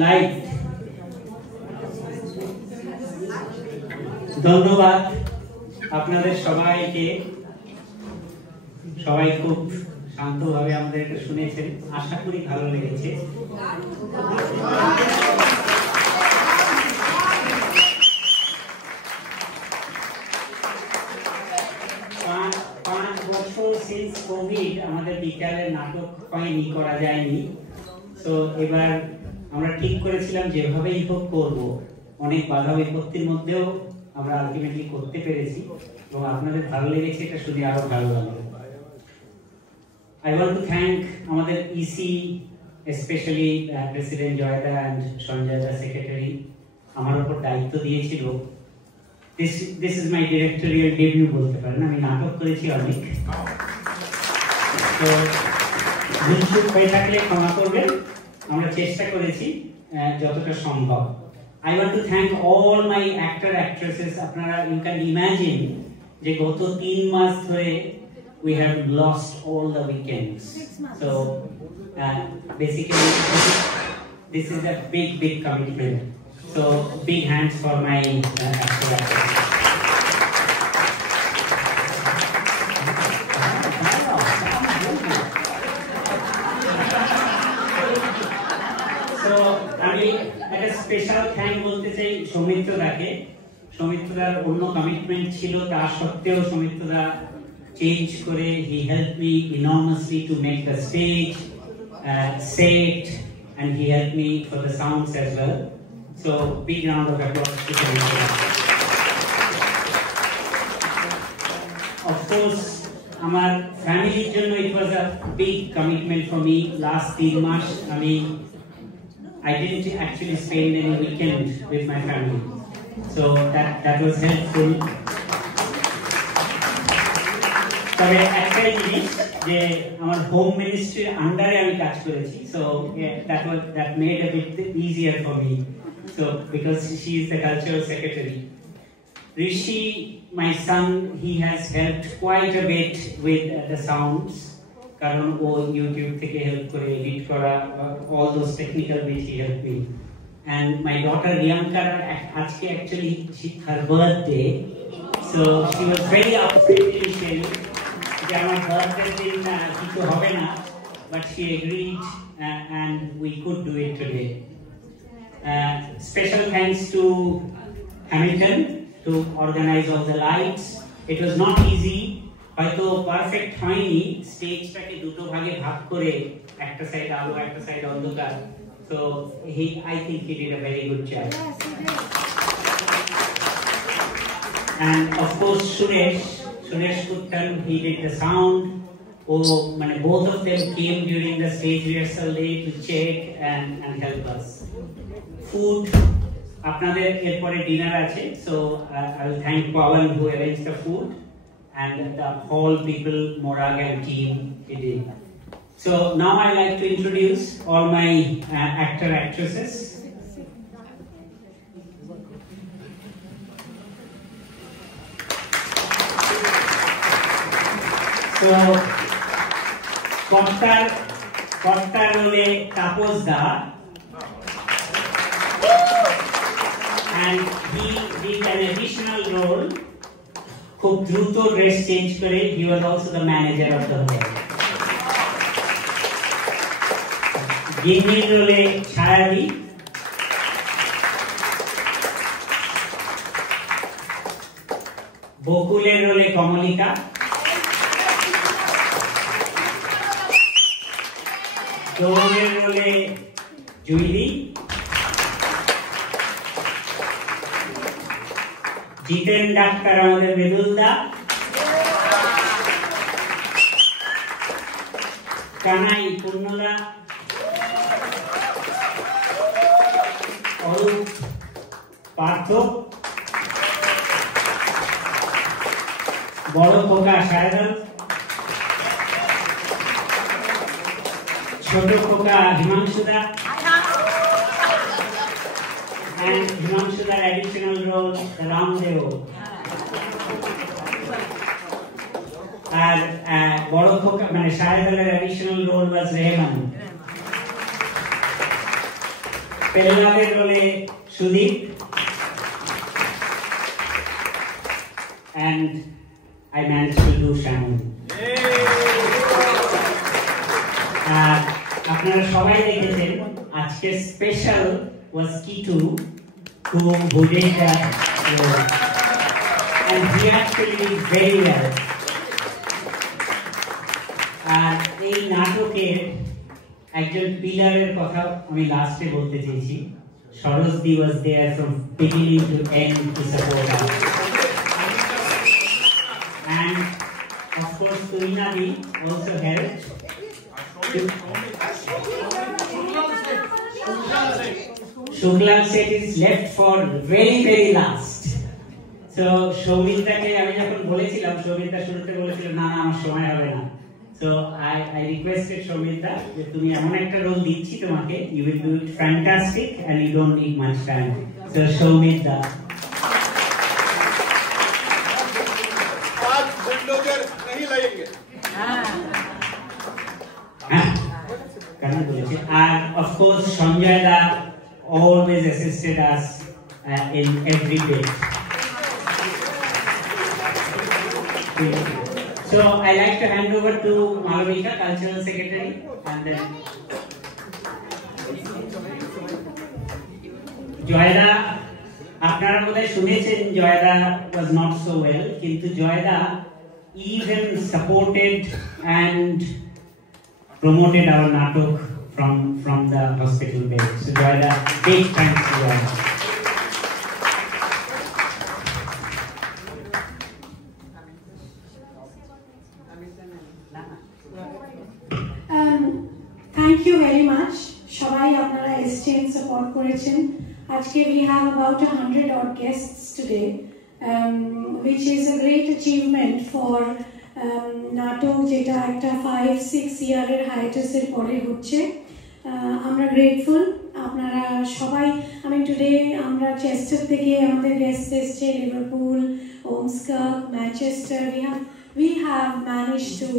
লাইভ। ধন্যবাদ আপনাদের সবাইকে, সবাই খুব শান্তভাবে আমাদের শুনেছেন, আশা করি ভালো লেগেছে। পাঁচ বছর সিন্স কোভিড আমাদের বিকালের নাটক হয়নি, করা যায়নি। তো এবার আমরা ঠিক করেছিলাম যেভাবেই হোক করবো, অনেক বাধা বিপত্তির মধ্যেও আমরা আলটিমেটলি করতে পেরেছি এবং আপনাদের ভালো লেগেছে, এটা শুনে আরো ভালো লাগলো। I want to thank আমাদের ইসি, স্পেশালি প্রেসিডেন্ট জয়দা এন্ড সঞ্জয় দা সেক্রেটারি, আমার উপর দায়িত্ব দিয়েছিল। This is my directorial debut বলতে পারেন, আমি নাটক করেছি অনেক, তো ভুলচুক হয়ে থাকলে ক্ষমা করবেন, আমরা চেষ্টা করেছি যতটা সম্ভব। I want to thank all my actor actresses. আপনারা you can imagine যে গত 3 মাস ধরে we have lost all the weekends. So basically this is a big commitment. So big hands for my actor actresses. So আমি একটা special thank বলতে চাই সৌমিত্রদাকে। সৌমিত্রদার অন্য কমিটমেন্ট ছিল, তা সত্ত্বেও সৌমিত্রদা চেঞ্জ করে he helped me enormously to make the stage set, and he helped me for the sounds as well. So big round of applause to Shamitra. Of course আমার ফ্যামিলির জন্য it was a big commitment for me. Last 3 mass I didn't actually spend any weekend with my family, so that was helpful. তবে একটাই জিনিস যে আমার হোম মিনিস্ট্রির আন্ডারে আমি কাজ করেছি, so that made a bit easier for me, so because she is the cultural secretary. Rishi, my son, he has helped quite a bit with the sounds, কারণ ও ইউটিউব থেকে হেল্প করে এডিট করা, all those technical bits he helped me. And my daughter Riyanka, আজকে actually her birthday, so she was very upset initially যে আমার বার্থডে দিন কিছু হবে না, but she agreed and we could do it today. Special thanks to Hamilton to organize all the lights. It was not easy, হয়তো পারফেক্ট হয়নি, স্টেজটাকে দুটো ভাগে ভাগ করে একটা সাইড আলো একটা সাইড অন্ধকার, so I think he did a very good job. Yes, he did. And of course Suresh Kuttan, he did the sound. Both of them came during the stage rehearsal day to check and help us. Food, আপনাদের এরপরে ডিনার আছে, so I will thank Pawan who arranged the food, and the whole people, Morag and team did it. So now I like to introduce all my actor actresses. So কর্তার রোলে তাপস দা, and he did an additional role, খুব দ্রুত dress change করে, he was also the manager of the hotel. গিন্নির রোলে ছায়াবি, বকুলের রোলে কমলিকা, দৌড়ের রোলে জুইলি, জিতেন ডাক্তার আমাদের বেদুলদা, কানাই পূর্ণদা, অরূপ পার্থ, বড় খোকা সায়রন, ছোট খোকা হিমাংশুদা, and Himanshu's additional role Ramdev, and বড় খোকা Shahid's additional role was Rehman. Pellaved role Sudeep, and I managed to do Shamul. আপনারা সবাই দেখেছেন আজকে special was Kitu who did that role, and he actually did very well. আর এই নাটকের একজন পিলারের কথা আমি লাস্টে বলতে চেয়েছি। Sarojdi was there from beginning to end to support us, and of course Tuinadi also helped. Shukla set is left for very last. So Shobhitake আমি যখন বলেছিলাম, Shobhita শুরুতে বলেছিল না আমার সময় হবে না। So I requested Shobhita যে তুমি এমন একটা রোল দিচ্ছি তোমাকে, you will do it fantastic and you don't need much time. So Shobhita, आज बुलडोजर नहीं लगेंगे। And of course Sanjay da always assisted us in every bit. So I like to hand over to Malavika, Cultural Secretary, and then Joyda. আপনারা বোধহয় শুনেছেন Joyda was not so well, কিন্তু Joyda even supported and promoted our natok from the hospital bed. So Joyda, big thanks to Joyda. Thank you very much. সবাই আপনারা এসছেন, সাপোর্ট করেছেন। আজকে we have about 100 odd guests today, which is a great achievement for নাটক যেটা একটা 5-6 ইয়ারের হাইটাসের পরে হচ্ছে। আমরা গ্রেটফুল আপনারা সবাই। টুডে আমরা চেস্টার থেকে আমাদের গেস্ট এসছে, Liverpool, Ormskirk, Manchester. we have managed to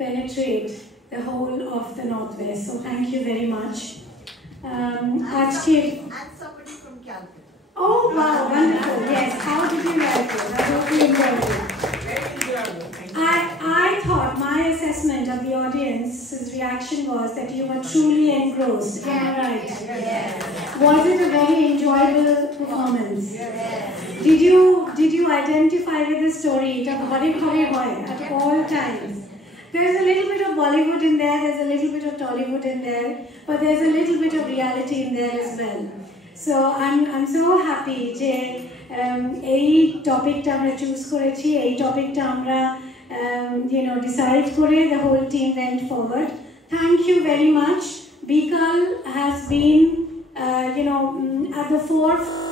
penetrate the whole of the Northwest. So thank you very much. And somebody from Calcutta. Oh wow, wonderful. Yes, how did you like it? I hope you enjoyed it. I thought my assessment of the audience's reaction was that you were truly engrossed. Am I right? Yes. Was it a very enjoyable performance? Yes. Did you identify with the story at all times? There's a little bit of Bollywood in there, there's a little bit of Tollywood in there, but there's a little bit of reality in there as well. So I'm so happy যে এই টপিকটা আমরা চুজ করেছি, এই টপিকটা আমরা decide করে the whole team went forward. Thank you very much. Bikal has been at the forefront